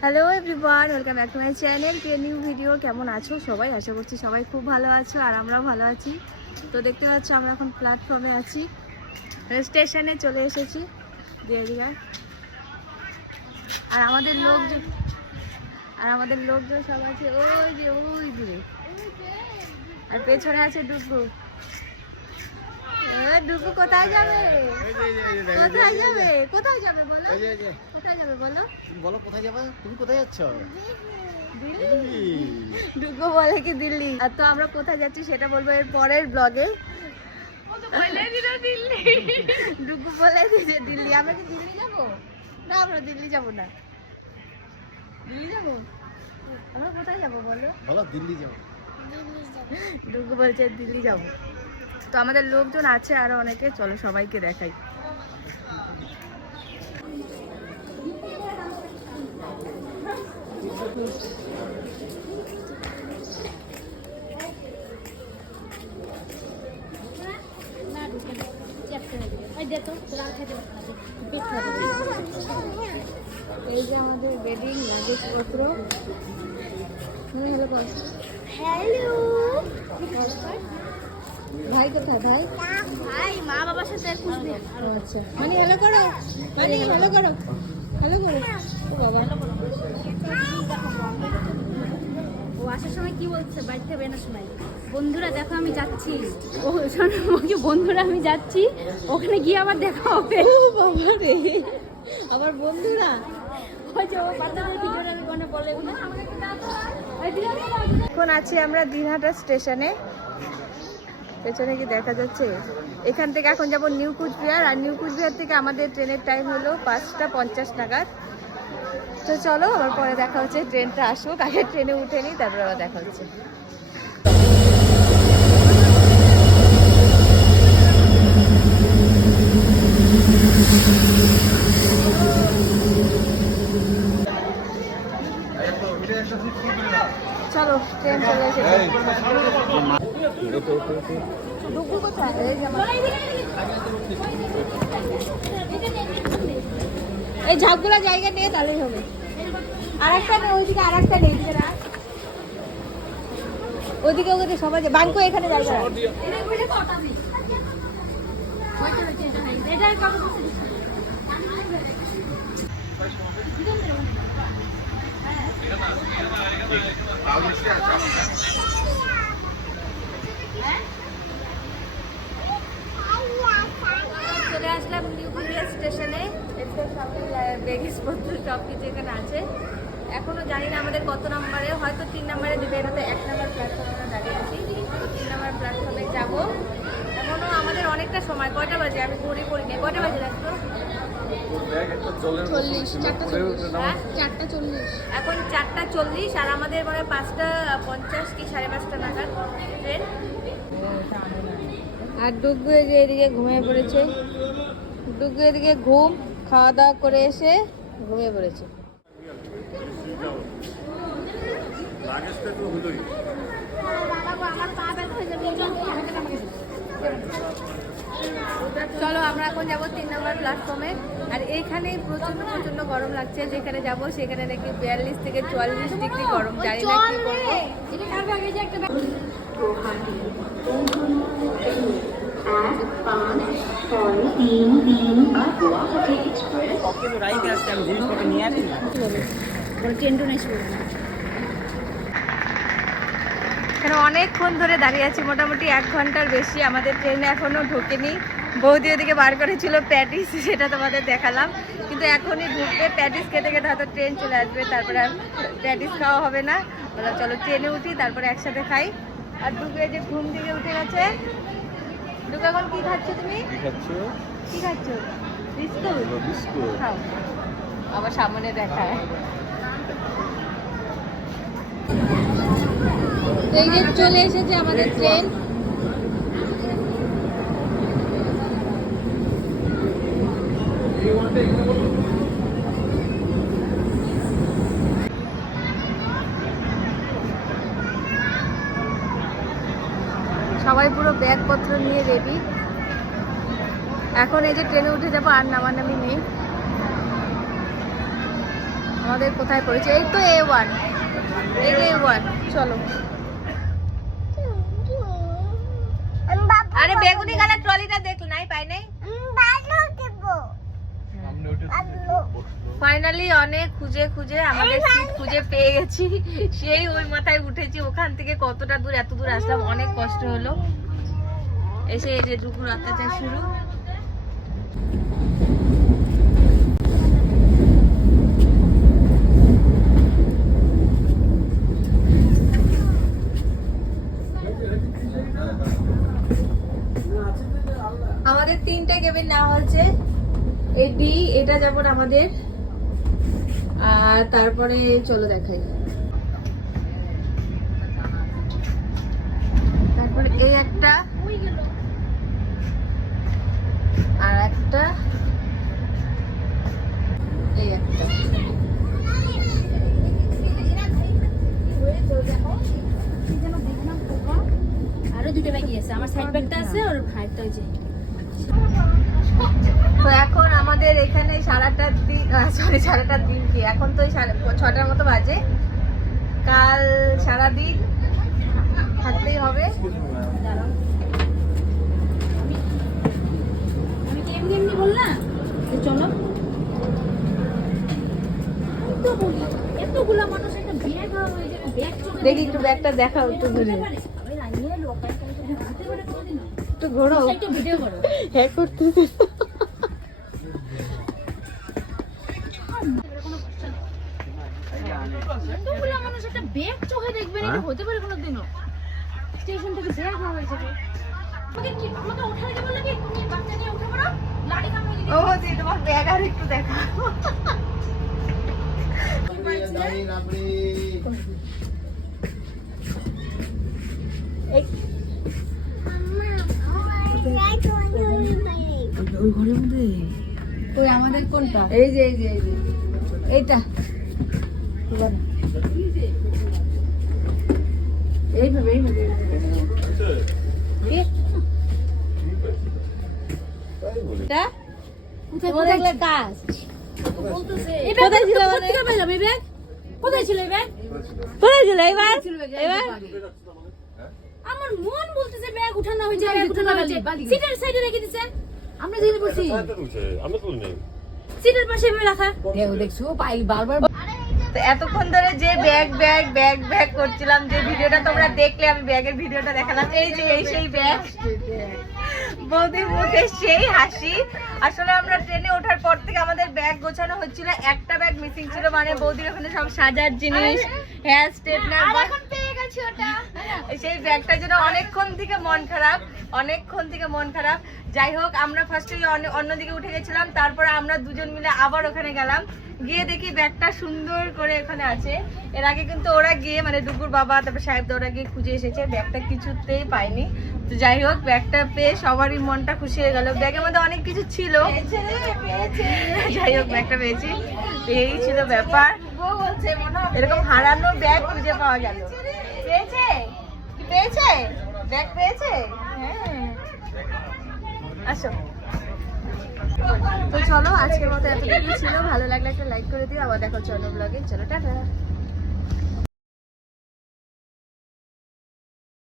Hello everyone welcome back to my channel K new video কেমন আছো? সবাই আশা করছি সবাই খুব ভালো আছো আর আমরাও ভালো আছি। তো দেখতে পাচ্ছ, আমরা এখন প্ল্যাটফর্মে আছি। স্টেশনে চলে এসেছি। দেড়িগায় আর আমাদের লোকজন, আর আমাদের লোকজন সব আছে। ওই যে, ওই দূরে আর পেছনে আছে ডুগু এ, ডুগু কোথায় যাবে? কোথায় যাবে? কোথায় যাবে বলো? কোথায় যাবে বলো? বলো কোথায় যাবে? তুমি কোথায় যাচ্ছ? দিল্লি। ডুগু বলে কি দিল্লি? আর তো আমরা কোথায় যাচ্ছি সেটা বলব এর পরের ব্লগে ডুগু বলে দিয়েছে দিল্লি। আমরা কি দিল্লি যাব? না আমরা দিল্লি যাব না। দিল্লি যাব? আমরা কোথায় যাব বলো? বলো দিল্লি যাব। ডুগু বলছে দিল্লি যাব। তো আমাদের লোকজন আছে আরও অনেকে চলো সবাইকে দেখাই। এই যে আমাদের বেডিং লাগেজপত্র হ্যালো হ্যালো ভাই কোথায় ভাই? ভাই মা বাবার সাথে আচ্ছা। মানে হ্যালো করো। মানে হ্যালো করো। হ্যালো করো। ও বাবা। ও আসার সময় কি বলছে? বাড়ি থেকে বেরোনোর সময় বন্ধুরা দেখো আমি যাচ্ছি। ও শোনো বন্ধুরা আমি যাচ্ছি। ওখানে গিয়ে আবার দেখা হবে। ও বাবা রে। আমার বন্ধুরা। এখন আছি আমরা দিনহাটা স্টেশনে। পেছনে কি দেখা যাচ্ছে। এখান থেকে এখন যাব নিউ কুচবিহার, আর নিউ কুচবিহার থেকে আমাদের ট্রেনের টাইম হলো পাঁচটা পঞ্চাশ নাগাদ। তো চলো, আবার পরে দেখা হচ্ছে, ট্রেনটা আসুক, আগে ট্রেনে উঠে নিই, তারপর আবার দেখা হচ্ছে। এই ঝাপগুলা জায়গা নিয়ে তাহলেই হবে। আর একটা নেই, ওইদিকে আর একটা নেই। ওইদিকে ওদিকে সবাই বাঙ্কু এখানে জায়গা। এটা বুঝে তো ওটা নেই। ওইটা হচ্ছে এটা নেই। এটা কাগজ আছে দিচ্ছি। চলে আসলাম নিউ কুচবিহার স্টেশনে এসে সামনে বেগিসপত্র সব কিছু এখানে আছে। এখনও জানি না আমাদের কত নম্বরে হয়তো তিন নম্বরে দেবে এটা তো এক নম্বর প্ল্যাটফর্মে দাঁড়িয়ে আছি। তিন নম্বর প্ল্যাটফর্মে যাব। এখনও আমাদের অনেকটা সময়, কয়টা বাজে? আমি ঘড়ি পড়ি নি কয়টা বাজে রাখতো হ্যাঁ? এখন চারটা চল্লিশ আর আমাদের মানে পাঁচটা পঞ্চাশ কি সাড়ে পাঁচটা নাগাদ ট্রেন। আর ডুগু এদিকে ঘুমিয়ে পড়েছে। ডুগু এদিকে ঘুম খাওয়া দাওয়া করে এসে ঘুমিয়ে পড়েছে। চলো আমরা এখন যাব তিন নম্বর প্ল্যাটফর্মে আর এখানে প্রচণ্ড প্রচণ্ড গরম লাগছে। যেখানে যাব সেখানে নাকি বিয়াল্লিশ থেকে চুয়াল্লিশ ডিগ্রি গরম। জানি না কি করব। এটা কার আগে যে একটা কিন্তু রাইতে আসছে আমি জিনিসপত্র নিয়ে আসি না ট্রেন টোন এসে পড়বে এখানে অনেকক্ষণ ধরে দাঁড়িয়ে আছি মোটামুটি এক ঘণ্টার বেশি। আমাদের ট্রেনে এখনও ঢোকেনি। বৌদি ওদিকে বার করেছিল প্যাটিস সেটা তোমাদের দেখালাম। কিন্তু এখনই ঢুকবে প্যাটিস খেতে খেতে হয়তো ট্রেন চলে আসবে তারপরে আর প্যাটিস খাওয়া হবে না। বললাম চলো ট্রেনে উঠি তারপরে একসাথে খাই। আর ডুবে যে ঘুম থেকে উঠে গেছে ডুবে এখন কি খাচ্ছ তুমি? কি খাচ্ছ? বিস্কুট? খাও। আবার সামনে দেখায়। যে চলে এসেছে আমাদের ট্রেন। সবাই পুরো ব্যাগপত্র নিয়ে রেডি এখন এই যে ট্রেনে উঠে যাব, আর নামানামি নেই। আমাদের কোথায় পড়েছে? এই তো এ ওয়ান এই এ ওয়ান চলো। আরে বেগুনি কালার ট্রলিটা দেখল নাই পাই নাই? ফাইনালি অনেক খুঁজে খুঁজে আমাদের সিট খুঁজে পেয়ে গেছি। সেই ওই মাথায় উঠেছি ওখান থেকে কতটা দূর এত দূর আসলাম অনেক কষ্ট হলো। এসে এই যে দুপুর অত্যাচার শুরু আমাদের কেবিন নেওয়া হয়েছে। ডি এটা যেমন আমাদের। আর তারপরে চলো দেখাই। আর দুটো ব্যাগই আছে। আমার সাইড ব্যাগটা আছে, ওর ওই যে। তো এখন আমাদের এখানে সারাটা দিন সরি সারাটা দিন কি? এখন তো ছটার মতো বাজে। কাল সারা দিন থাকতেই হবে। বললাম? চলো। দেখি একটু ব্যাগটা দেখাও একটু ঘুরে আরে রাইয়ে লোক হাতে করে কোনদিন একটু ঘোরো। একটু ভিডিও করো। হ্যাঁ করতেছি এতগুলা মানুষ একটা ব্যাগ চোখে দেখবে না হতে পারে কোনোদিনও। স্টেশন থেকে ব্যাগ হয়ে যাবে আমাকে কি আমাকে ওঠার আগে বললে কি? তুমি বাচ্চা নিয়ে উঠে পড়ো লাড়ি কামড়ে দিবে। ও দি তোমার ব্যাগ আর একটু দেখা ওই আমাদের কোনটা? এই যে এই যে এই যে। এইটা। এইভাবে। কোথায় ছিল? মানে? কোথায় ছিল এবার এবার আমার মন বলতেছে ব্যাগ উঠানো হয়েছে ব্যাগ উঠানো হয়েছে। সিটের সাইডে রেখে দিছে। আমরা আমি নেই সিটের পাশে এভাবে রাখা। তো এতক্ষণ ধরে যে ব্যাগ ব্যাগ ব্যাগ ব্যাগ করছিলাম যে ভিডিওটা তোমরা দেখলে আমি ব্যাগের ভিডিওটা দেখালাম এই যে এই সেই ব্যাগ। বৌদির মুখে সেই হাসি। আসলে আমরা ট্রেনে ওঠার পর থেকে আমাদের ব্যাগ গোছানো হচ্ছিল একটা ব্যাগ মিসিং ছিল মানে বৌদির ওখানে সব সাজার জিনিস হেয়ার স্ট্রেটনার সেই ব্যাগটার জন্য অনেকক্ষণ থেকে মন খারাপ অনেকক্ষণ থেকে মন খারাপ। যাই হোক আমরা ফার্স্টে অন্যদিকে উঠে গেছিলাম তারপরে আমরা দুজন মিলে আবার ওখানে গেলাম। গিয়ে দেখি ব্যাগটা সুন্দর করে এখানে আছে। এর আগে কিন্তু ওরা গিয়ে মানে ডুকুর বাবা তারপর সাহেব ওরা গিয়ে খুঁজে এসেছে ব্যাগটা কিছুতেই পাইনি। তো যাই হোক ব্যাগটা পেয়ে সবারই মনটা খুশি হয়ে গেল। ব্যাগের মধ্যে অনেক কিছু ছিল। যাই হোক ব্যাগটা পেয়েছি। এই ছিল ব্যাপার। এরকম হারানো ব্যাগ খুঁজে পাওয়া গেল। পেয়েছে? পেয়েছে? ব্যাগ পেয়েছে? আসো। তো চলো, আজকের মতো এতটুকু ছিল। ভালো লাগলে একটা লাইক করে দিও। আবার দেখো চলো ব্লগে চলো, টাটা।